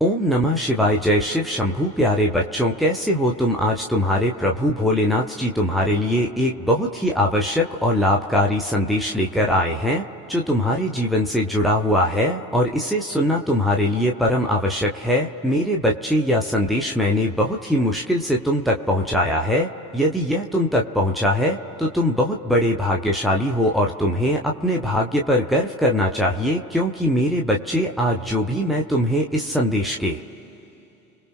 ओम नमः शिवाय। जय शिव शंभू। प्यारे बच्चों, कैसे हो तुम? आज तुम्हारे प्रभु भोलेनाथ जी तुम्हारे लिए एक बहुत ही आवश्यक और लाभकारी संदेश लेकर आए हैं जो तुम्हारे जीवन से जुड़ा हुआ है और इसे सुनना तुम्हारे लिए परम आवश्यक है। मेरे बच्चे, यह संदेश मैंने बहुत ही मुश्किल से तुम तक पहुंचाया है। यदि यह तुम तक पहुंचा है तो तुम बहुत बड़े भाग्यशाली हो और तुम्हें अपने भाग्य पर गर्व करना चाहिए, क्योंकि मेरे बच्चे, आज जो भी मैं तुम्हें इस संदेश के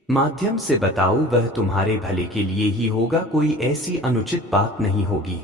माध्यम से बताऊं वह तुम्हारे भले के लिए ही होगा। कोई ऐसी अनुचित बात नहीं होगी।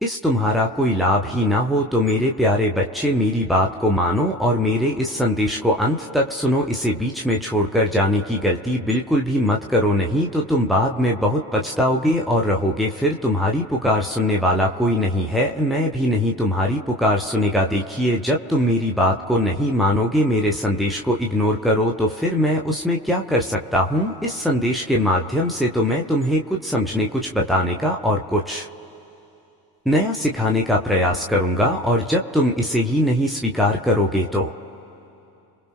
इस तुम्हारा कोई लाभ ही ना हो तो मेरे प्यारे बच्चे, मेरी बात को मानो और मेरे इस संदेश को अंत तक सुनो। इसे बीच में छोड़कर जाने की गलती बिल्कुल भी मत करो, नहीं तो तुम बाद में बहुत पछताओगे और रहोगे। फिर तुम्हारी पुकार सुनने वाला कोई नहीं है, मैं भी नहीं तुम्हारी पुकार सुनेगा। देखिए, जब तुम मेरी बात को नहीं मानोगे, मेरे संदेश को इग्नोर करो, तो फिर मैं उसमें क्या कर सकता हूँ? इस संदेश के माध्यम से तो मैं तुम्हें कुछ समझने, कुछ बताने का और कुछ नया सिखाने का प्रयास करूंगा। और जब तुम इसे ही नहीं स्वीकार करोगे तो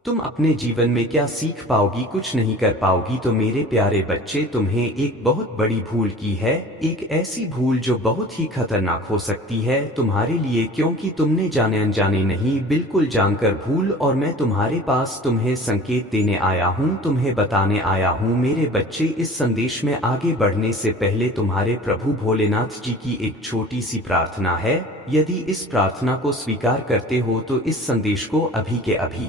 तुम अपने जीवन में क्या सीख पाओगी? कुछ नहीं कर पाओगी। तो मेरे प्यारे बच्चे, तुम्हें एक बहुत बड़ी भूल की है, एक ऐसी भूल जो बहुत ही खतरनाक हो सकती है तुम्हारे लिए, क्योंकि तुमने जाने अनजाने नहीं, बिल्कुल जानकर भूल। और मैं तुम्हारे पास तुम्हें संकेत देने आया हूँ, तुम्हें बताने आया हूँ। मेरे बच्चे, इस संदेश में आगे बढ़ने से पहले तुम्हारे प्रभु भोलेनाथ जी की एक छोटी सी प्रार्थना है। यदि इस प्रार्थना को स्वीकार करते हो तो इस संदेश को अभी के अभी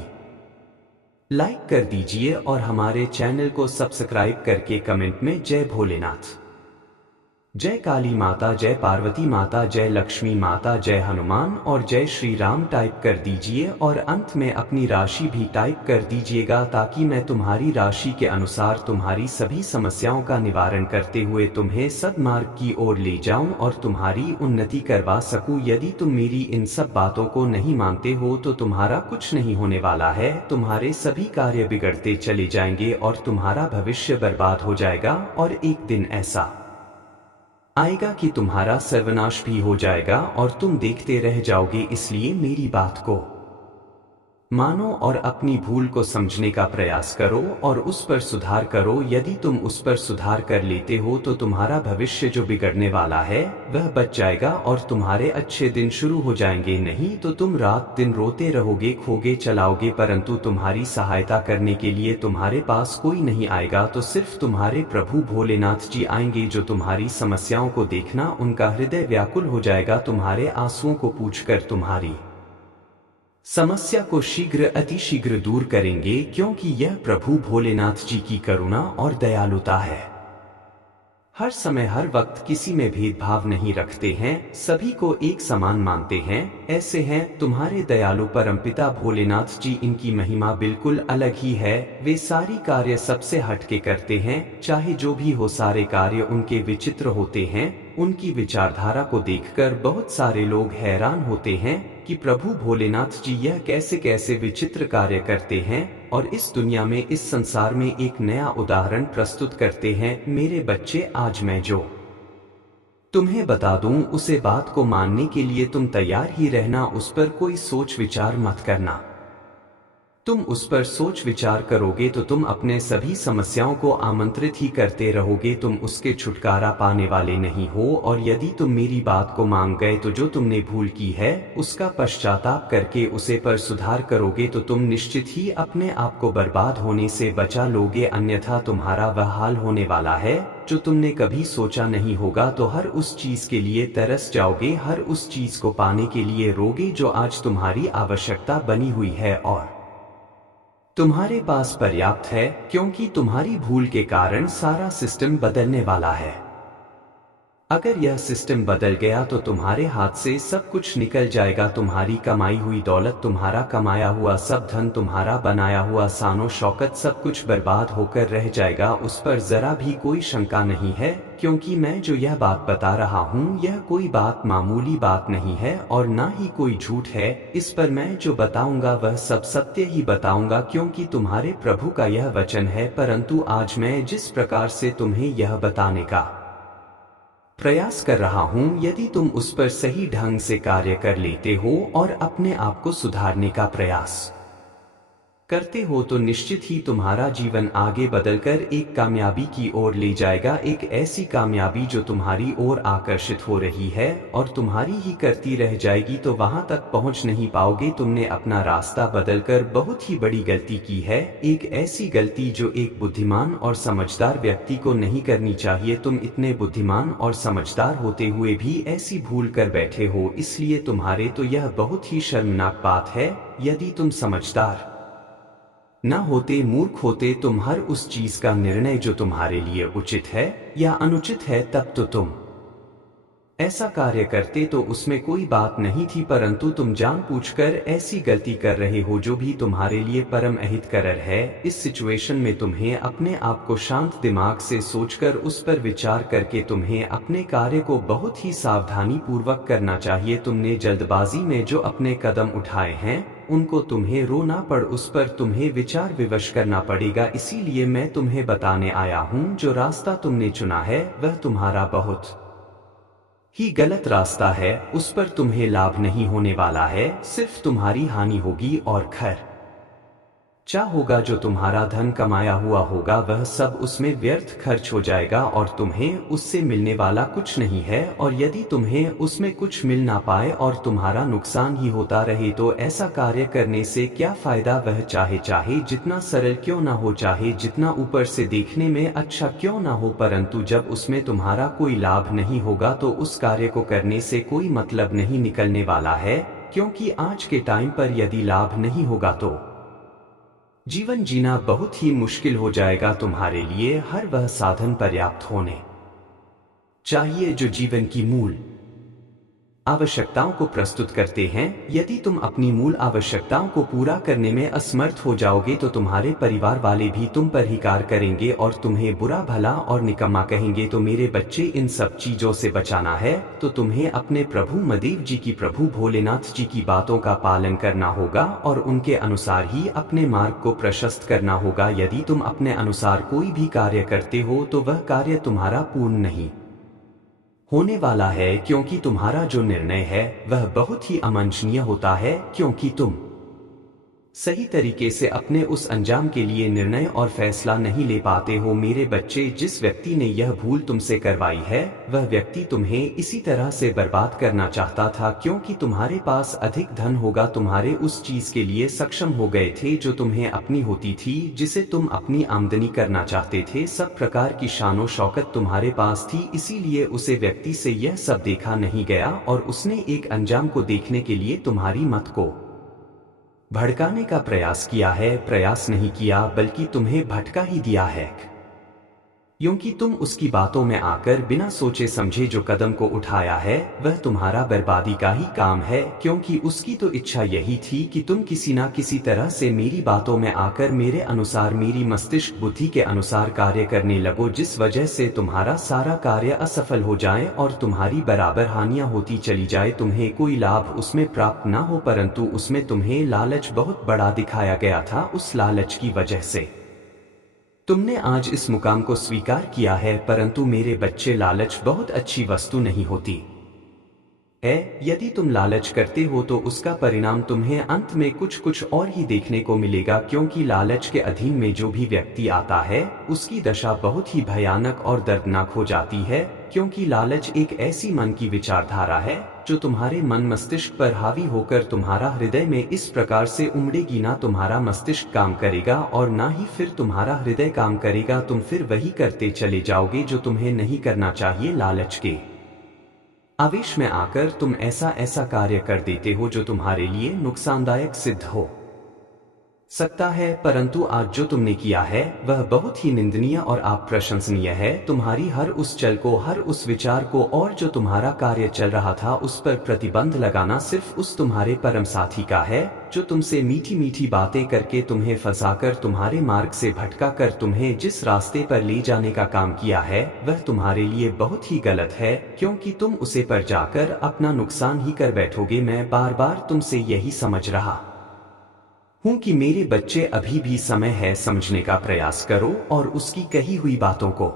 लाइक कर दीजिए और हमारे चैनल को सब्सक्राइब करके कमेंट में जय भोलेनाथ, जय काली माता, जय पार्वती माता, जय लक्ष्मी माता, जय हनुमान और जय श्री राम टाइप कर दीजिए। और अंत में अपनी राशि भी टाइप कर दीजिएगा, ताकि मैं तुम्हारी राशि के अनुसार तुम्हारी सभी समस्याओं का निवारण करते हुए तुम्हें सद्मार्ग की ओर ले जाऊं और तुम्हारी उन्नति करवा सकूं। यदि तुम मेरी इन सब बातों को नहीं मानते हो तो तुम्हारा कुछ नहीं होने वाला है। तुम्हारे सभी कार्य बिगड़ते चले जाएंगे और तुम्हारा भविष्य बर्बाद हो जाएगा। और एक दिन ऐसा आएगा कि तुम्हारा सर्वनाश भी हो जाएगा और तुम देखते रह जाओगे। इसलिए मेरी बात को मानो और अपनी भूल को समझने का प्रयास करो और उस पर सुधार करो। यदि तुम उस पर सुधार कर लेते हो तो तुम्हारा भविष्य जो बिगड़ने वाला है वह बच जाएगा और तुम्हारे अच्छे दिन शुरू हो जाएंगे। नहीं तो तुम रात दिन रोते रहोगे, खोगे चलाओगे, परंतु तुम्हारी सहायता करने के लिए तुम्हारे पास कोई नहीं आएगा। तो सिर्फ तुम्हारे प्रभु भोलेनाथ जी आएंगे, जो तुम्हारी समस्याओं को देखना उनका हृदय व्याकुल हो जाएगा, तुम्हारे आंसुओं को पूछकर तुम्हारी समस्या को शीघ्र अतिशीघ्र दूर करेंगे, क्योंकि यह प्रभु भोलेनाथ जी की करुणा और दयालुता है। हर समय हर वक्त किसी में भेदभाव नहीं रखते हैं, सभी को एक समान मानते हैं। ऐसे हैं तुम्हारे दयालु परमपिता भोलेनाथ जी, इनकी महिमा बिल्कुल अलग ही है। वे सारी कार्य सबसे हटके करते हैं, चाहे जो भी हो, सारे कार्य उनके विचित्र होते हैं। उनकी विचारधारा को देखकर बहुत सारे लोग हैरान होते हैं कि प्रभु भोलेनाथ जी यह कैसे कैसे विचित्र कार्य करते हैं, और इस दुनिया में, इस संसार में एक नया उदाहरण प्रस्तुत करते हैं। मेरे बच्चे, आज मैं जो तुम्हें बता दूं उसे बात को मानने के लिए तुम तैयार ही रहना। उस पर कोई सोच विचार मत करना। तुम उस पर सोच विचार करोगे तो तुम अपने सभी समस्याओं को आमंत्रित ही करते रहोगे, तुम उसके छुटकारा पाने वाले नहीं हो। और यदि तुम मेरी बात को मान गए तो जो तुमने भूल की है उसका पश्चाताप करके उसे पर सुधार करोगे तो तुम निश्चित ही अपने आप को बर्बाद होने से बचा लोगे। अन्यथा तुम्हारा वह हाल होने वाला है जो तुमने कभी सोचा नहीं होगा। तो हर उस चीज के लिए तरस जाओगे, हर उस चीज को पाने के लिए रोगे जो आज तुम्हारी आवश्यकता बनी हुई है और तुम्हारे पास पर्याप्त है, क्योंकि तुम्हारी भूल के कारण सारा सिस्टम बदलने वाला है। अगर यह सिस्टम बदल गया तो तुम्हारे हाथ से सब कुछ निकल जाएगा। तुम्हारी कमाई हुई दौलत, तुम्हारा कमाया हुआ सब धन, तुम्हारा बनाया हुआ शानो शौकत, सब कुछ बर्बाद होकर रह जाएगा। उस पर जरा भी कोई शंका नहीं है, क्योंकि मैं जो यह बात बता रहा हूँ यह कोई बात मामूली बात नहीं है और ना ही कोई झूठ है। इस पर मैं जो बताऊंगा वह सब सत्य ही बताऊंगा, क्योंकि तुम्हारे प्रभु का यह वचन है। परंतु आज मैं जिस प्रकार से तुम्हें यह बताने का प्रयास कर रहा हूं, यदि तुम उस पर सही ढंग से कार्य कर लेते हो और अपने आप को सुधारने का प्रयास करते हो तो निश्चित ही तुम्हारा जीवन आगे बदलकर एक कामयाबी की ओर ले जाएगा, एक ऐसी कामयाबी जो तुम्हारी ओर आकर्षित हो रही है और तुम्हारी ही करती रह जाएगी तो वहां तक पहुंच नहीं पाओगे। तुमने अपना रास्ता बदलकर बहुत ही बड़ी गलती की है, एक ऐसी गलती जो एक बुद्धिमान और समझदार व्यक्ति को नहीं करनी चाहिए। तुम इतने बुद्धिमान और समझदार होते हुए भी ऐसी भूल कर बैठे हो, इसलिए तुम्हारे तो यह बहुत ही शर्मनाक बात है। यदि तुम समझदार न होते, मूर्ख होते, तुम हर उस चीज का निर्णय जो तुम्हारे लिए उचित है या अनुचित है, तब तो तुम ऐसा कार्य करते तो उसमें कोई बात नहीं थी, परंतु तुम जानबूझकर ऐसी गलती कर रहे हो जो भी तुम्हारे लिए परम अहितकर है। इस सिचुएशन में तुम्हें अपने आप को शांत दिमाग से सोचकर उस पर विचार करके तुम्हें अपने कार्य को बहुत ही सावधानी पूर्वक करना चाहिए। तुमने जल्दबाजी में जो अपने कदम उठाए हैं उनको तुम्हें रोना पड़, उस पर तुम्हें विचार विवश करना पड़ेगा। इसीलिए मैं तुम्हें बताने आया हूँ, जो रास्ता तुमने चुना है वह तुम्हारा बहुत ही गलत रास्ता है, उस पर तुम्हें लाभ नहीं होने वाला है, सिर्फ तुम्हारी हानि होगी और खर्चा होगा। जो तुम्हारा धन कमाया हुआ होगा वह सब उसमें व्यर्थ खर्च हो जाएगा और तुम्हें उससे मिलने वाला कुछ नहीं है। और यदि तुम्हें उसमें कुछ मिल ना पाए और तुम्हारा नुकसान ही होता रहे तो ऐसा कार्य करने से क्या फायदा। वह चाहे जितना सरल क्यों ना हो, चाहे जितना ऊपर से देखने में अच्छा क्यों ना हो, परंतु जब उसमें तुम्हारा कोई लाभ नहीं होगा तो उस कार्य को करने से कोई मतलब नहीं निकलने वाला है। क्योंकि आज के टाइम पर यदि लाभ नहीं होगा तो जीवन जीना बहुत ही मुश्किल हो जाएगा। तुम्हारे लिए हर वह साधन पर्याप्त होने चाहिए जो जीवन की मूल आवश्यकताओं को प्रस्तुत करते हैं। यदि तुम अपनी मूल आवश्यकताओं को पूरा करने में असमर्थ हो जाओगे तो तुम्हारे परिवार वाले भी तुम पर ही कार्य करेंगे और तुम्हें बुरा भला और निकम्मा कहेंगे। तो मेरे बच्चे, इन सब चीजों से बचाना है तो तुम्हें अपने प्रभु महादेव जी की, प्रभु भोलेनाथ जी की बातों का पालन करना होगा और उनके अनुसार ही अपने मार्ग को प्रशस्त करना होगा। यदि तुम अपने अनुसार कोई भी कार्य करते हो तो वह कार्य तुम्हारा पूर्ण नहीं होने वाला है, क्योंकि तुम्हारा जो निर्णय है वह बहुत ही अवांछनीय होता है, क्योंकि तुम सही तरीके से अपने उस अंजाम के लिए निर्णय और फैसला नहीं ले पाते हो। मेरे बच्चे, जिस व्यक्ति ने यह भूल तुमसे करवाई है वह व्यक्ति तुम्हें इसी तरह से बर्बाद करना चाहता था, क्योंकि तुम्हारे पास अधिक धन होगा, तुम्हारे उस चीज के लिए सक्षम हो गए थे जो तुम्हें अपनी होती थी, जिसे तुम अपनी आमदनी करना चाहते थे। सब प्रकार की शानो शौकत तुम्हारे पास थी, इसीलिए उसे व्यक्ति से यह सब देखा नहीं गया और उसने एक अंजाम को देखने के लिए तुम्हारी मत को भड़काने का प्रयास किया है। प्रयास नहीं किया बल्कि तुम्हें भटका ही दिया है, क्योंकि तुम उसकी बातों में आकर बिना सोचे समझे जो कदम को उठाया है वह तुम्हारा बर्बादी का ही काम है। क्योंकि उसकी तो इच्छा यही थी कि तुम किसी ना किसी तरह से मेरी बातों में आकर मेरे अनुसार, मेरी मस्तिष्क बुद्धि के अनुसार कार्य करने लगो, जिस वजह से तुम्हारा सारा कार्य असफल हो जाए और तुम्हारी बराबर हानियां होती चली जाए। तुम्हें कोई लाभ उसमें प्राप्त ना हो, परंतु उसमें तुम्हें लालच बहुत बड़ा दिखाया गया था। उस लालच की वजह से तुमने आज इस मुकाम को स्वीकार किया है। परंतु मेरे बच्चे, लालच बहुत अच्छी वस्तु नहीं होती है। यदि तुम लालच करते हो तो उसका परिणाम तुम्हें अंत में कुछ और ही देखने को मिलेगा, क्योंकि लालच के अधीन में जो भी व्यक्ति आता है उसकी दशा बहुत ही भयानक और दर्दनाक हो जाती है। क्योंकि लालच एक ऐसी मन की विचारधारा है जो तुम्हारे मन मस्तिष्क पर हावी होकर तुम्हारा हृदय में इस प्रकार से उमड़ेगी, ना तुम्हारा मस्तिष्क काम करेगा और ना ही फिर तुम्हारा हृदय काम करेगा। तुम फिर वही करते चले जाओगे जो तुम्हें नहीं करना चाहिए। लालच के आवेश में आकर तुम ऐसा कार्य कर देते हो जो तुम्हारे लिए नुकसानदायक सिद्ध हो सकता है। परंतु आज जो तुमने किया है वह बहुत ही निंदनीय और अप्रशंसनीय है। तुम्हारी हर उस चल को, हर उस विचार को और जो तुम्हारा कार्य चल रहा था उस पर प्रतिबंध लगाना सिर्फ उस तुम्हारे परम साथी का है, जो तुमसे मीठी मीठी बातें करके तुम्हें फंसाकर तुम्हारे मार्ग से भटका कर तुम्हें जिस रास्ते पर ले जाने का काम किया है वह तुम्हारे लिए बहुत ही गलत है, क्योंकि तुम उसे पर जाकर अपना नुकसान ही कर बैठोगे। मैं बार बार तुमसे यही समझ रहा हूँ कि मेरे बच्चे, अभी भी समय है, समझने का प्रयास करो और उसकी कही हुई बातों को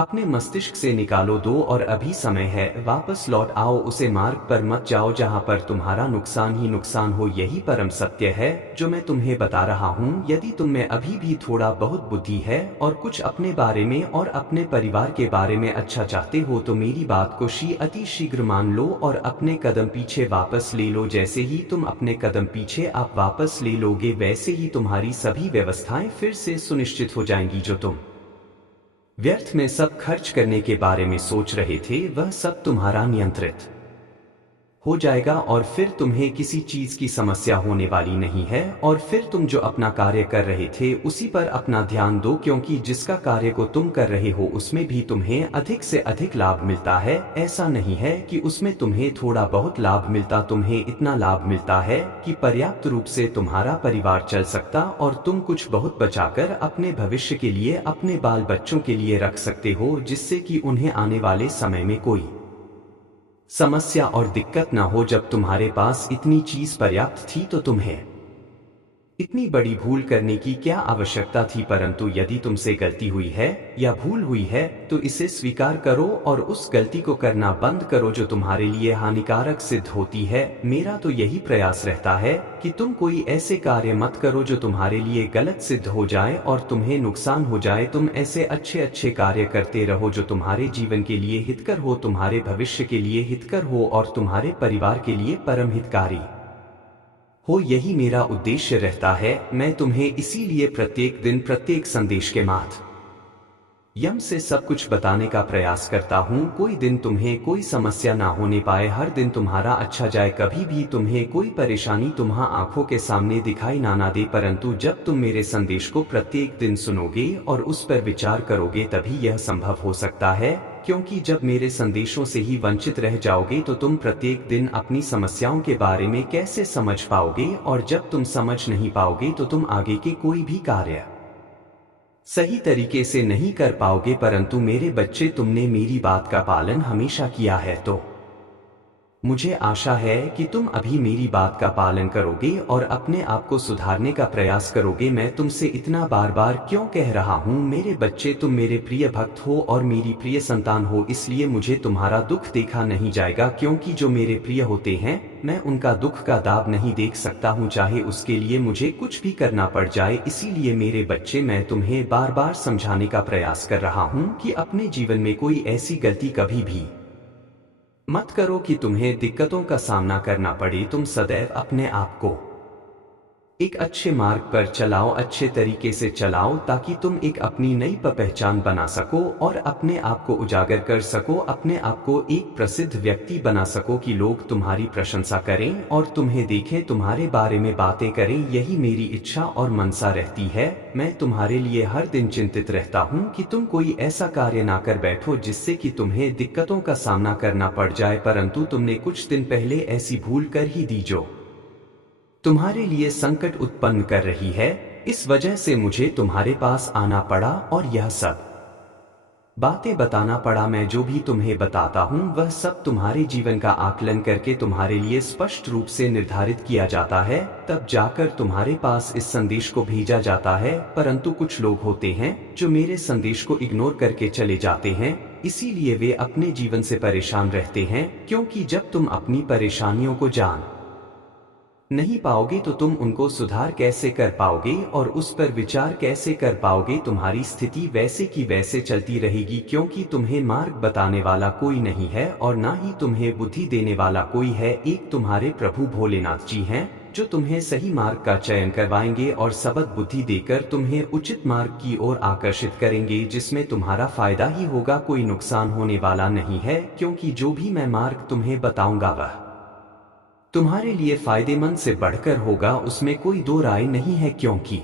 अपने मस्तिष्क से निकालो दो और अभी समय है, वापस लौट आओ, उसे मार्ग पर मत जाओ जहां पर तुम्हारा नुकसान ही नुकसान हो। यही परम सत्य है जो मैं तुम्हें बता रहा हूं। यदि तुम में अभी भी थोड़ा बहुत बुद्धि है और कुछ अपने बारे में और अपने परिवार के बारे में अच्छा चाहते हो तो मेरी बात को अति शीघ्र मान लो और अपने कदम पीछे वापस ले लो। जैसे ही तुम अपने कदम पीछे आप वापस ले लोगे वैसे ही तुम्हारी सभी व्यवस्थाएं फिर से सुनिश्चित हो जाएंगी। जो तुम व्यर्थ में सब खर्च करने के बारे में सोच रहे थे वह सब तुम्हारा नियंत्रित हो जाएगा और फिर तुम्हें किसी चीज की समस्या होने वाली नहीं है। और फिर तुम जो अपना कार्य कर रहे थे उसी पर अपना ध्यान दो, क्योंकि जिसका कार्य को तुम कर रहे हो उसमें भी तुम्हें अधिक से अधिक लाभ मिलता है। ऐसा नहीं है कि उसमें तुम्हें थोड़ा बहुत लाभ मिलता, तुम्हें इतना लाभ मिलता है कि पर्याप्त रूप से तुम्हारा परिवार चल सकता और तुम कुछ बहुत बचाकर अपने भविष्य के लिए, अपने बाल बच्चों के लिए रख सकते हो, जिससे कि उन्हें आने वाले समय में कोई समस्या और दिक्कत ना हो। जब तुम्हारे पास इतनी चीज पर्याप्त थी तो तुम्हें इतनी बड़ी भूल करने की क्या आवश्यकता थी। परंतु यदि तुमसे गलती हुई है या भूल हुई है तो इसे स्वीकार करो और उस गलती को करना बंद करो जो तुम्हारे लिए हानिकारक सिद्ध होती है। मेरा तो यही प्रयास रहता है कि तुम कोई ऐसे कार्य मत करो जो तुम्हारे लिए गलत सिद्ध हो जाए और तुम्हें नुकसान हो जाए। तुम ऐसे अच्छे अच्छे कार्य करते रहो जो तुम्हारे जीवन के लिए हितकर हो, तुम्हारे भविष्य के लिए हितकर हो और तुम्हारे परिवार के लिए परम हितकारी हो। यही मेरा उद्देश्य रहता है। मैं तुम्हें इसीलिए प्रत्येक दिन प्रत्येक संदेश के माध्यम से सब कुछ बताने का प्रयास करता हूँ। कोई दिन तुम्हें कोई समस्या ना होने पाए, हर दिन तुम्हारा अच्छा जाए, कभी भी तुम्हें कोई परेशानी तुम्हारी आंखों के सामने दिखाई ना दे। परंतु जब तुम मेरे संदेश को प्रत्येक दिन सुनोगे और उस पर विचार करोगे तभी यह संभव हो सकता है, क्योंकि जब मेरे संदेशों से ही वंचित रह जाओगे तो तुम प्रत्येक दिन अपनी समस्याओं के बारे में कैसे समझ पाओगे, और जब तुम समझ नहीं पाओगे तो तुम आगे के कोई भी कार्य सही तरीके से नहीं कर पाओगे। परंतु मेरे बच्चे, तुमने मेरी बात का पालन हमेशा किया है तो मुझे आशा है कि तुम अभी मेरी बात का पालन करोगे और अपने आप को सुधारने का प्रयास करोगे। मैं तुमसे इतना बार बार क्यों कह रहा हूँ मेरे बच्चे, तुम मेरे प्रिय भक्त हो और मेरी प्रिय संतान हो, इसलिए मुझे तुम्हारा दुख देखा नहीं जाएगा, क्योंकि जो मेरे प्रिय होते हैं मैं उनका दुख का दाब नहीं देख सकता हूँ, चाहे उसके लिए मुझे कुछ भी करना पड़ जाए। इसीलिए मेरे बच्चे, मैं तुम्हें बार बार समझाने का प्रयास कर रहा हूँ कि अपने जीवन में कोई ऐसी गलती कभी भी मत करो कि तुम्हें दिक्कतों का सामना करना पड़े। तुम सदैव अपने आप को एक अच्छे मार्ग पर चलाओ, अच्छे तरीके से चलाओ, ताकि तुम एक अपनी नई पहचान बना सको और अपने आप को उजागर कर सको, अपने आप को एक प्रसिद्ध व्यक्ति बना सको कि लोग तुम्हारी प्रशंसा करें और तुम्हें देखें, तुम्हारे बारे में बातें करें। यही मेरी इच्छा और मनसा रहती है। मैं तुम्हारे लिए हर दिन चिंतित रहता हूँ कि तुम कोई ऐसा कार्य ना कर बैठो जिससे कि तुम्हें दिक्कतों का सामना करना पड़ जाए। परंतु तुमने कुछ दिन पहले ऐसी भूल कर ही दी जो तुम्हारे लिए संकट उत्पन्न कर रही है। इस वजह से मुझे तुम्हारे पास आना पड़ा और यह सब बातें बताना पड़ा। मैं जो भी तुम्हें बताता हूँ वह सब तुम्हारे जीवन का आकलन करके तुम्हारे लिए स्पष्ट रूप से निर्धारित किया जाता है, तब जाकर तुम्हारे पास इस संदेश को भेजा जाता है। परंतु कुछ लोग होते हैं जो मेरे संदेश को इग्नोर करके चले जाते हैं, इसीलिए वे अपने जीवन से परेशान रहते हैं, क्योंकि जब तुम अपनी परेशानियों को जान नहीं पाओगे तो तुम उनको सुधार कैसे कर पाओगे और उस पर विचार कैसे कर पाओगे। तुम्हारी स्थिति वैसे की वैसे चलती रहेगी, क्योंकि तुम्हें मार्ग बताने वाला कोई नहीं है और ना ही तुम्हें बुद्धि देने वाला कोई है। एक तुम्हारे प्रभु भोलेनाथ जी हैं जो तुम्हें सही मार्ग का चयन करवाएंगे और सबद बुद्धि देकर तुम्हें उचित मार्ग की ओर आकर्षित करेंगे, जिसमें तुम्हारा फायदा ही होगा, कोई नुकसान होने वाला नहीं है। क्योंकि जो भी मैं मार्ग तुम्हें बताऊंगा वह तुम्हारे लिए फायदेमंद से बढ़कर होगा, उसमें कोई दो राय नहीं है, क्योंकि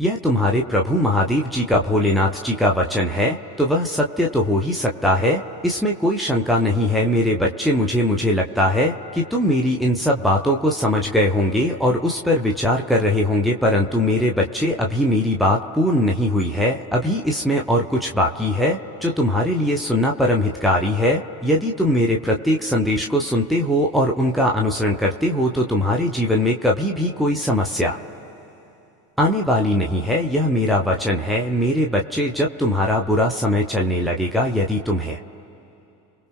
यह तुम्हारे प्रभु महादेव जी का, भोलेनाथ जी का वचन है, तो वह सत्य तो हो ही सकता है, इसमें कोई शंका नहीं है। मेरे बच्चे, मुझे लगता है कि तुम मेरी इन सब बातों को समझ गए होंगे और उस पर विचार कर रहे होंगे। परंतु मेरे बच्चे, अभी मेरी बात पूर्ण नहीं हुई है, अभी इसमें और कुछ बाकी है जो तुम्हारे लिए सुनना परम हितकारी है। यदि तुम मेरे प्रत्येक संदेश को सुनते हो और उनका अनुसरण करते हो तो तुम्हारे जीवन में कभी भी कोई समस्या आने वाली नहीं है, यह मेरा वचन है। मेरे बच्चे, जब तुम्हारा बुरा समय चलने लगेगा, यदि तुम्हें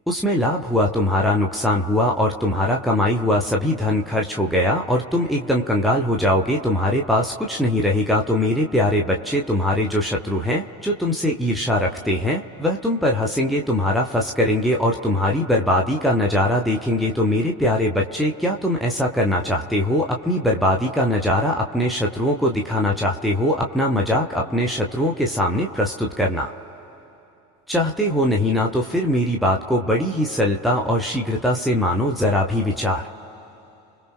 उसमें लाभ हुआ, तुम्हारा नुकसान हुआ और तुम्हारा कमाई हुआ सभी धन खर्च हो गया और तुम एकदम कंगाल हो जाओगे, तुम्हारे पास कुछ नहीं रहेगा, तो मेरे प्यारे बच्चे, तुम्हारे जो शत्रु हैं, जो तुमसे ईर्ष्या रखते हैं, वह तुम पर हंसेंगे, तुम्हारा फंस करेंगे और तुम्हारी बर्बादी का नजारा देखेंगे। तो मेरे प्यारे बच्चे, क्या तुम ऐसा करना चाहते हो? अपनी बर्बादी का नजारा अपने शत्रुओं को दिखाना चाहते हो? अपना मजाक अपने शत्रुओं के सामने प्रस्तुत करना चाहते हो? नहीं ना, तो फिर मेरी बात को बड़ी ही सरलता और शीघ्रता से मानो, जरा भी विचार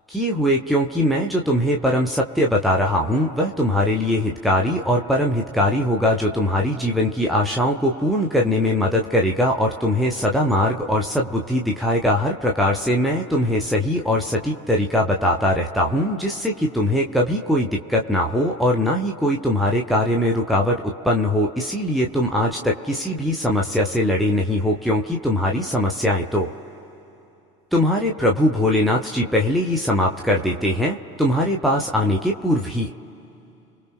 किए हुए, क्योंकि मैं जो तुम्हें परम सत्य बता रहा हूँ वह तुम्हारे लिए हितकारी और परम हितकारी होगा, जो तुम्हारी जीवन की आशाओं को पूर्ण करने में मदद करेगा और तुम्हें सदा मार्ग और सद्बुद्धि दिखाएगा। हर प्रकार से मैं तुम्हें सही और सटीक तरीका बताता रहता हूँ, जिससे कि तुम्हें कभी कोई दिक्कत ना हो और ना ही कोई तुम्हारे कार्य में रुकावट उत्पन्न हो। इसीलिए तुम आज तक किसी भी समस्या से लड़े नहीं हो, क्योंकि तुम्हारी समस्याएं तो तुम्हारे प्रभु भोलेनाथ जी पहले ही समाप्त कर देते हैं, तुम्हारे पास आने के पूर्व ही।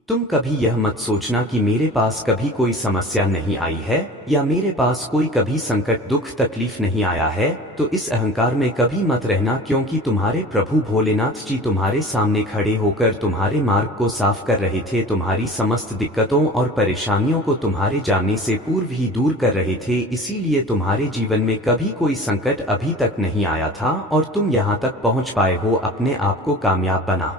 तुम कभी यह मत सोचना कि मेरे पास कभी कोई समस्या नहीं आई है या मेरे पास कोई कभी संकट, दुख, तकलीफ नहीं आया है। तो इस अहंकार में कभी मत रहना, क्योंकि तुम्हारे प्रभु भोलेनाथ जी तुम्हारे सामने खड़े होकर तुम्हारे मार्ग को साफ कर रहे थे, तुम्हारी समस्त दिक्कतों और परेशानियों को तुम्हारे जानने से पूर्व ही दूर कर रहे थे। इसीलिए तुम्हारे जीवन में कभी कोई संकट अभी तक नहीं आया था और तुम यहाँ तक पहुँच पाए हो, अपने आप को कामयाब बना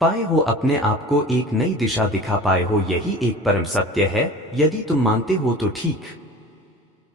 पाए हो, अपने आप को एक नई दिशा दिखा पाए हो। यही एक परम सत्य है। यदि तुम मानते हो तो ठीक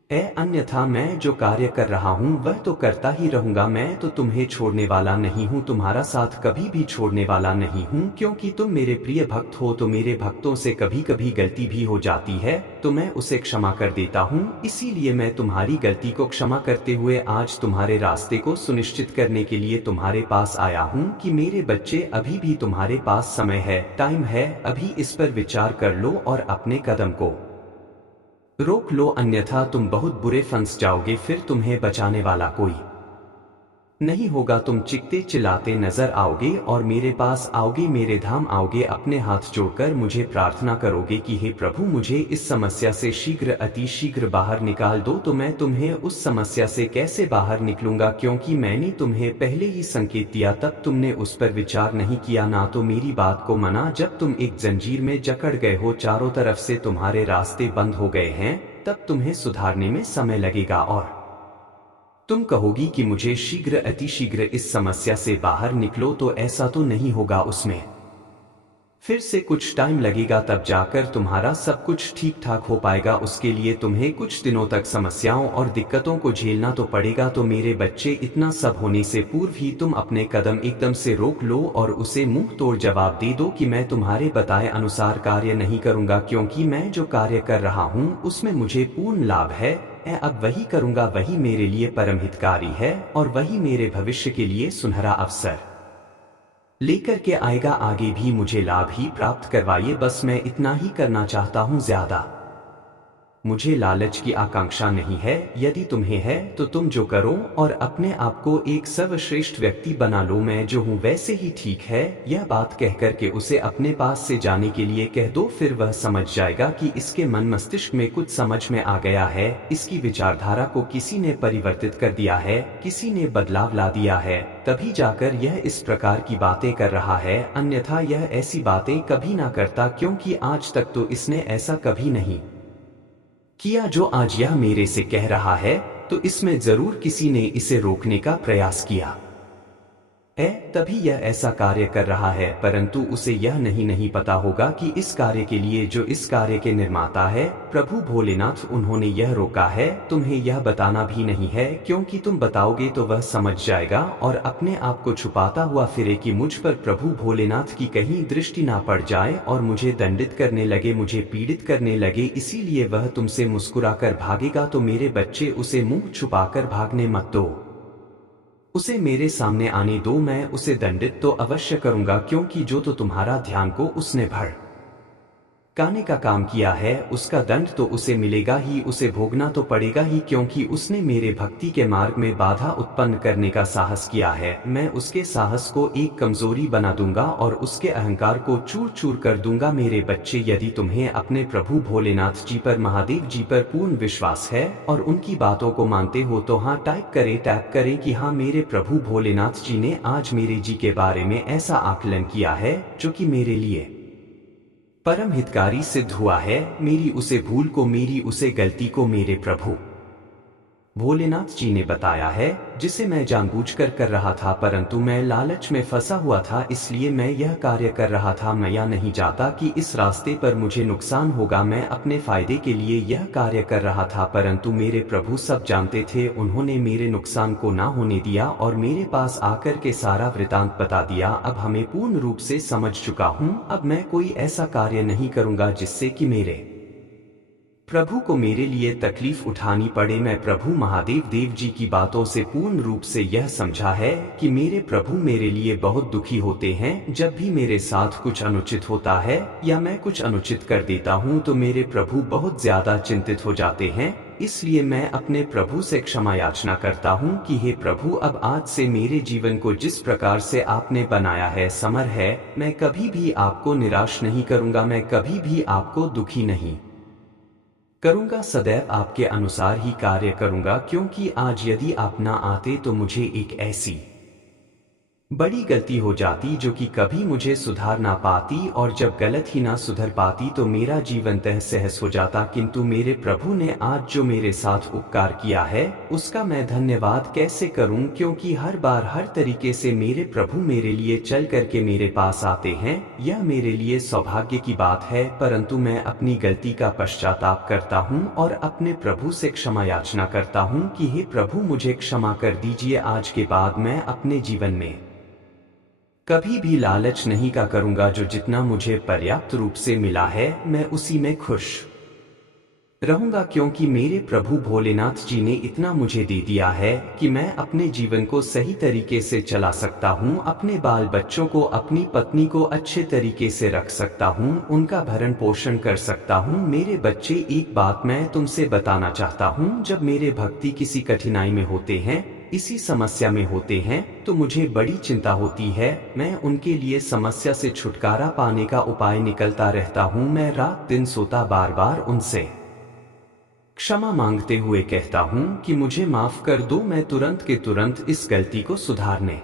है, अन्यथा मैं जो कार्य कर रहा हूँ वह तो करता ही रहूंगा। मैं तो तुम्हें छोड़ने वाला नहीं हूँ, तुम्हारा साथ कभी भी छोड़ने वाला नहीं हूँ, क्योंकि तुम मेरे प्रिय भक्त हो। तो मेरे भक्तों से कभी कभी गलती भी हो जाती है तो मैं उसे क्षमा कर देता हूँ। इसीलिए मैं तुम्हारी गलती को क्षमा करते हुए आज तुम्हारे रास्ते को सुनिश्चित करने के लिए तुम्हारे पास आया हूँ कि मेरे बच्चे, अभी भी तुम्हारे पास समय है, टाइम है, अभी इस पर विचार कर लो और अपने कदम को रोक लो, अन्यथा तुम बहुत बुरे फंस जाओगे, फिर तुम्हें बचाने वाला कोई नहीं होगा। तुम चीखते चिल्लाते नजर आओगे और मेरे पास आओगे, मेरे धाम आओगे, अपने हाथ जोड़कर मुझे प्रार्थना करोगे कि हे प्रभु, मुझे इस समस्या से शीघ्र, अति शीघ्र बाहर निकाल दो। तो मैं तुम्हें उस समस्या से कैसे बाहर निकलूंगा, क्योंकि मैंने तुम्हें पहले ही संकेत दिया, तब तुमने उस पर विचार नहीं किया, ना तो मेरी बात को माना। जब तुम एक जंजीर में जकड़ गए हो, चारों तरफ से तुम्हारे रास्ते बंद हो गए हैं, तब तुम्हें सुधारने में समय लगेगा और तुम कहोगी कि मुझे शीघ्र, अति शीघ्र इस समस्या से बाहर निकलो। तो ऐसा तो नहीं होगा, उसमें फिर से कुछ टाइम लगेगा, तब जाकर तुम्हारा सब कुछ ठीक ठाक हो पाएगा। उसके लिए तुम्हें कुछ दिनों तक समस्याओं और दिक्कतों को झेलना तो पड़ेगा। तो मेरे बच्चे, इतना सब होने से पूर्व ही तुम अपने कदम एकदम से रोक लो और उसे मुंह तोड़ जवाब दे दो कि मैं तुम्हारे बताए अनुसार कार्य नहीं करूंगा, क्योंकि मैं जो कार्य कर रहा हूँ उसमें मुझे पूर्ण लाभ है। मैं अब वही करूंगा, वही मेरे लिए परम हितकारी है और वही मेरे भविष्य के लिए सुनहरा अवसर लेकर के आएगा। आगे भी मुझे लाभ ही प्राप्त करवाइए, बस मैं इतना ही करना चाहता हूं, ज्यादा मुझे लालच की आकांक्षा नहीं है। यदि तुम्हें है तो तुम जो करो और अपने आप को एक सर्वश्रेष्ठ व्यक्ति बना लो। मैं जो हूँ वैसे ही ठीक है, यह बात कह करके उसे अपने पास से जाने के लिए कह दो। फिर वह समझ जाएगा कि इसके मन मस्तिष्क में कुछ समझ में आ गया है, इसकी विचारधारा को किसी ने परिवर्तित कर दिया है, किसी ने बदलाव ला दिया है, तभी जाकर यह इस प्रकार की बातें कर रहा है। अन्यथा यह ऐसी बातें कभी ना करता, क्योंकि आज तक तो इसने ऐसा कभी नहीं किया जो आज यह मेरे से कह रहा है। तो इसमें जरूर किसी ने इसे रोकने का प्रयास किया है, तभी यह ऐसा कार्य कर रहा है, परंतु उसे यह नहीं पता होगा कि इस कार्य के लिए जो इस कार्य के निर्माता है प्रभु भोलेनाथ, उन्होंने यह रोका है। तुम्हें यह बताना भी नहीं है, क्योंकि तुम बताओगे तो वह समझ जाएगा और अपने आप को छुपाता हुआ फिरे कि मुझ पर प्रभु भोलेनाथ की कहीं दृष्टि ना पड़ जाए और मुझे दंडित करने लगे, मुझे पीड़ित करने लगे। इसीलिए वह तुमसे मुस्कुराकर भागेगा। तो मेरे बच्चे, उसे मुंह छुपाकर भागने मत दो, उसे मेरे सामने आने दो। मैं उसे दंडित तो अवश्य करूंगा, क्योंकि जो तो तुम्हारा ध्यान को उसने भर काने का काम किया है उसका दंड तो उसे मिलेगा ही, उसे भोगना तो पड़ेगा ही, क्योंकि उसने मेरे भक्ति के मार्ग में बाधा उत्पन्न करने का साहस किया है। मैं उसके साहस को एक कमजोरी बना दूंगा और उसके अहंकार को चूर चूर कर दूंगा। मेरे बच्चे, यदि तुम्हें अपने प्रभु भोलेनाथ जी पर, महादेव जी पर पूर्ण विश्वास है और उनकी बातों को मानते हो तो हाँ टैप करें कि हाँ, मेरे प्रभु भोलेनाथ जी ने आज मेरे जी के बारे में ऐसा आकलन किया है जो कि मेरे लिए परम हितकारी सिद्ध हुआ है। मेरी उसे भूल को, मेरी उसे गलती को मेरे प्रभु भोलेनाथ जी ने बताया है, जिसे मैं जानबूझकर कर रहा था, परंतु मैं लालच में फंसा हुआ था, इसलिए मैं यह कार्य कर रहा था। मैं यह नहीं चाहता कि इस रास्ते पर मुझे नुकसान होगा, मैं अपने फायदे के लिए यह कार्य कर रहा था, परंतु मेरे प्रभु सब जानते थे। उन्होंने मेरे नुकसान को ना होने दिया और मेरे पास आकर के सारा वृतांत बता दिया। अब हमें पूर्ण रूप से समझ चुका हूँ। अब मैं कोई ऐसा कार्य नहीं करूँगा जिससे कि मेरे प्रभु को मेरे लिए तकलीफ उठानी पड़े। मैं प्रभु महादेव देव जी की बातों से पूर्ण रूप से यह समझा है कि मेरे प्रभु मेरे लिए बहुत दुखी होते हैं। जब भी मेरे साथ कुछ अनुचित होता है या मैं कुछ अनुचित कर देता हूं तो मेरे प्रभु बहुत ज्यादा चिंतित हो जाते हैं। इसलिए मैं अपने प्रभु से क्षमा याचना करता हूं कि हे प्रभु, अब आज से मेरे जीवन को जिस प्रकार से आपने बनाया है समर है, मैं कभी भी आपको निराश नहीं करूंगा, मैं कभी भी आपको दुखी नहीं करूंगा, सदैव आपके अनुसार ही कार्य करूंगा। क्योंकि आज यदि आप ना आते तो मुझे एक ऐसी बड़ी गलती हो जाती जो कि कभी मुझे सुधार ना पाती, और जब गलत ही ना सुधर पाती तो मेरा जीवन तहस सहस हो जाता। किंतु मेरे प्रभु ने आज जो मेरे साथ उपकार किया है उसका मैं धन्यवाद कैसे करूं, क्योंकि हर बार हर तरीके से मेरे प्रभु मेरे लिए चल करके मेरे पास आते हैं। यह मेरे लिए सौभाग्य की बात है, परंतु मैं अपनी गलती का पश्चाताप करता हूं और अपने प्रभु से क्षमा याचना करता हूं कि हे प्रभु, मुझे क्षमा कर दीजिए। आज के बाद मैं अपने जीवन में कभी भी लालच नहीं का करूंगा। जो जितना मुझे पर्याप्त रूप से मिला है मैं उसी में खुश रहूंगा, क्योंकि मेरे प्रभु भोलेनाथ जी ने इतना मुझे दे दिया है कि मैं अपने जीवन को सही तरीके से चला सकता हूं, अपने बाल बच्चों को, अपनी पत्नी को अच्छे तरीके से रख सकता हूं, उनका भरण पोषण कर सकता हूं। मेरे बच्चे, एक बात मैं तुमसे बताना चाहता हूं, जब मेरे भक्ति किसी कठिनाई में होते हैं, इसी समस्या में होते हैं, तो मुझे बड़ी चिंता होती है। मैं उनके लिए समस्या से छुटकारा पाने का उपाय निकलता रहता हूं। मैं रात दिन सोता बार बार उनसे क्षमा मांगते हुए कहता हूं कि मुझे माफ कर दो। मैं तुरंत के तुरंत इस गलती को सुधारने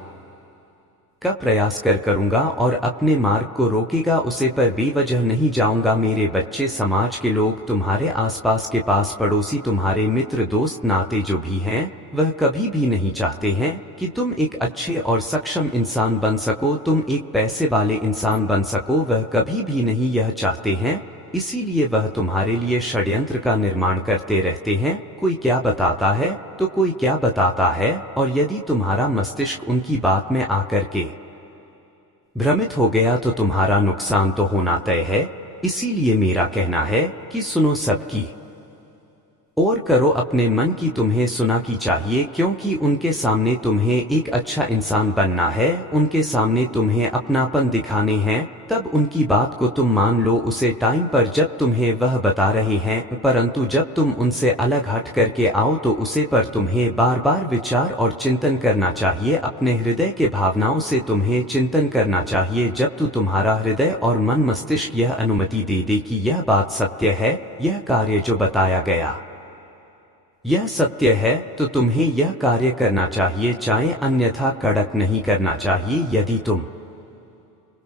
का प्रयास करूंगा और अपने मार्ग को रोकेगा, उसे पर बेवजह नहीं जाऊंगा। मेरे बच्चे, समाज के लोग, तुम्हारे आसपास के पास पड़ोसी, तुम्हारे मित्र, दोस्त, नाते जो भी हैं, वह कभी भी नहीं चाहते हैं कि तुम एक अच्छे और सक्षम इंसान बन सको, तुम एक पैसे वाले इंसान बन सको। वह कभी भी नहीं यह चाहते हैं, इसीलिए वह तुम्हारे लिए षड्यंत्र का निर्माण करते रहते हैं। कोई क्या बताता है तो कोई क्या बताता है, और यदि तुम्हारा मस्तिष्क उनकी बात में आकर के भ्रमित हो गया तो तुम्हारा नुकसान तो होना तय है। इसीलिए मेरा कहना है कि सुनो सबकी और करो अपने मन की, तुम्हें सुना की चाहिए, क्योंकि उनके सामने तुम्हें एक अच्छा इंसान बनना है, उनके सामने तुम्हें अपनापन दिखाने हैं। तब उनकी बात को तुम मान लो उसे टाइम पर जब तुम्हें वह बता रहे हैं, परंतु जब तुम उनसे अलग हट करके आओ तो उसे पर तुम्हें बार बार विचार और चिंतन करना चाहिए। अपने हृदय के भावनाओं से तुम्हें चिंतन करना चाहिए। जब तुम्हारा हृदय और मन मस्तिष्क यह अनुमति दे दे कि यह बात सत्य है, यह कार्य जो बताया गया यह सत्य है, तो तुम्हें यह कार्य करना चाहिए, चाहे अन्यथा कड़क नहीं करना चाहिए। यदि तुम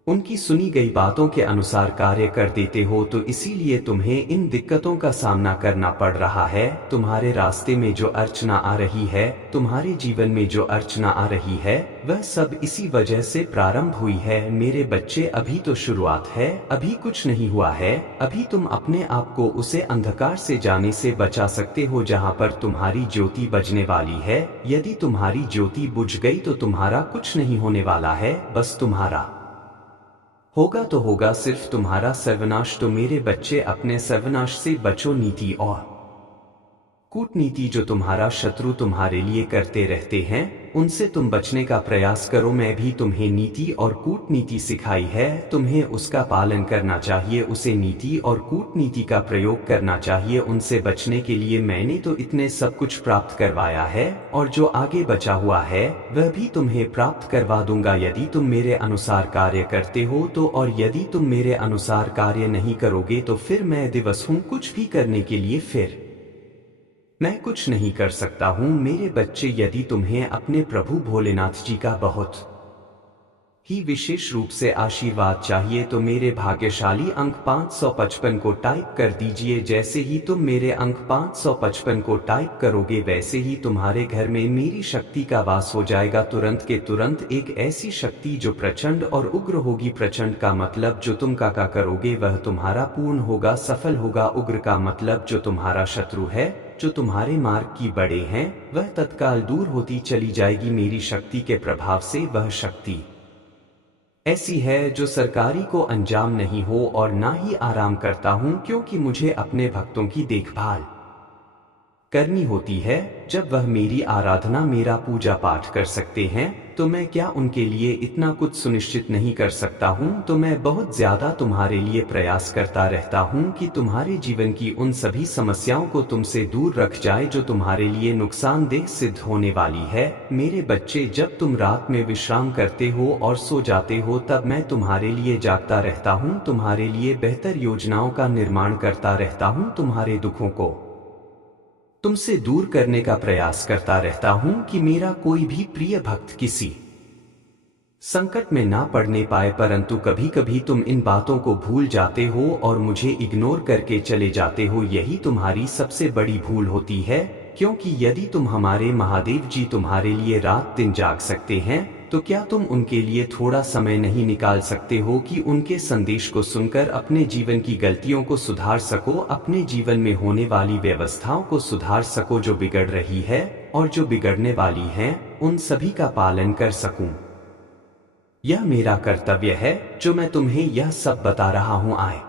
उनकी सुनी गई बातों के अनुसार कार्य कर देते हो तो इसीलिए तुम्हें इन दिक्कतों का सामना करना पड़ रहा है। तुम्हारे रास्ते में जो अर्चना आ रही है, तुम्हारे जीवन में जो अर्चना आ रही है, वह सब इसी वजह से प्रारंभ हुई है। मेरे बच्चे, अभी तो शुरुआत है, अभी कुछ नहीं हुआ है। अभी तुम अपने आप को उसे अंधकार से जाने से बचा सकते हो जहां पर तुम्हारी ज्योति बजने वाली है। यदि तुम्हारी ज्योति बुझ गई तो तुम्हारा कुछ नहीं होने वाला है, बस तुम्हारा होगा तो होगा सिर्फ तुम्हारा सर्वनाश। तो मेरे बच्चे, अपने सर्वनाश से बचो। नीति और कूटनीति जो तुम्हारा शत्रु तुम्हारे लिए करते रहते हैं उनसे तुम बचने का प्रयास करो। मैं भी तुम्हें नीति और कूटनीति सिखाई है, तुम्हें उसका पालन करना चाहिए, उसे नीति और कूटनीति का प्रयोग करना चाहिए। उनसे बचने के लिए मैंने तो इतने सब कुछ प्राप्त करवाया है और जो आगे बचा हुआ है वह भी तुम्हें प्राप्त करवा दूंगा यदि तुम मेरे अनुसार कार्य करते हो तो, और यदि तुम मेरे अनुसार कार्य नहीं करोगे तो फिर मैं दिवस हूँ कुछ भी करने के लिए, फिर मैं कुछ नहीं कर सकता हूँ। मेरे बच्चे, यदि तुम्हें अपने प्रभु भोलेनाथ जी का बहुत ही विशेष रूप से आशीर्वाद चाहिए तो मेरे भाग्यशाली अंक 555 को टाइप कर दीजिए। जैसे ही तुम मेरे अंक 555 को टाइप करोगे वैसे ही तुम्हारे घर में मेरी शक्ति का वास हो जाएगा, तुरंत के तुरंत। एक ऐसी शक्ति जो प्रचंड और उग्र होगी। प्रचंड का मतलब जो तुम का करोगे वह तुम्हारा पूर्ण होगा, सफल होगा। उग्र का मतलब जो तुम्हारा शत्रु है, जो तुम्हारे मार्ग की बड़े हैं, वह तत्काल दूर होती चली जाएगी। मेरी शक्ति के प्रभाव से वह शक्ति ऐसी है जो सरकारी को अंजाम नहीं हो और ना ही आराम करता हूं, क्योंकि मुझे अपने भक्तों की देखभाल करनी होती है। जब वह मेरी आराधना, मेरा पूजा पाठ कर सकते हैं तो मैं क्या उनके लिए इतना कुछ सुनिश्चित नहीं कर सकता हूं? तो मैं बहुत ज्यादा तुम्हारे लिए प्रयास करता रहता हूं कि तुम्हारे जीवन की उन सभी समस्याओं को तुमसे दूर रख जाए जो तुम्हारे लिए नुकसानदेह सिद्ध होने वाली है। मेरे बच्चे, जब तुम रात में विश्राम करते हो और सो जाते हो तब मैं तुम्हारे लिए जागता रहता हूं, तुम्हारे लिए बेहतर योजनाओं का निर्माण करता रहता हूं, तुम्हारे दुखों को तुमसे दूर करने का प्रयास करता रहता हूं कि मेरा कोई भी प्रिय भक्त किसी संकट में ना पड़ने पाए। परंतु कभी कभी तुम इन बातों को भूल जाते हो और मुझे इग्नोर करके चले जाते हो। यही तुम्हारी सबसे बड़ी भूल होती है, क्योंकि यदि तुम हमारे महादेव जी तुम्हारे लिए रात दिन जाग सकते हैं तो क्या तुम उनके लिए थोड़ा समय नहीं निकाल सकते हो कि उनके संदेश को सुनकर अपने जीवन की गलतियों को सुधार सको, अपने जीवन में होने वाली व्यवस्थाओं को सुधार सको जो बिगड़ रही है और जो बिगड़ने वाली हैं, उन सभी का पालन कर सकूं। यह मेरा कर्तव्य है जो मैं तुम्हें यह सब बता रहा हूं। आए